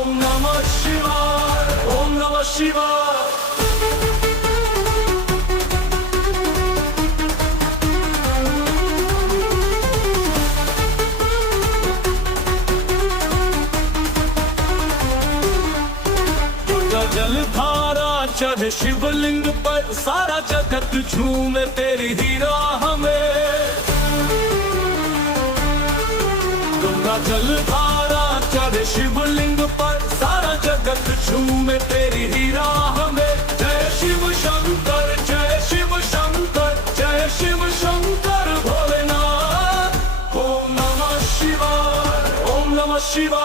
ओम नमः शिवाय, ओम नमः शिवाय। जलधारा चढ़े शिवलिंग पर, सारा जगत झूमे तेरी ही राह में। गंगा जलधारा चढ़े शिवलिंग पर, सारा जगत झूमे तेरी ही राह में। जय शिव शंकर, जय शिव शंकर, जय शिव शंकर भोलेनाथ। ओम नमः शिवाय, ओम नमः शिवाय।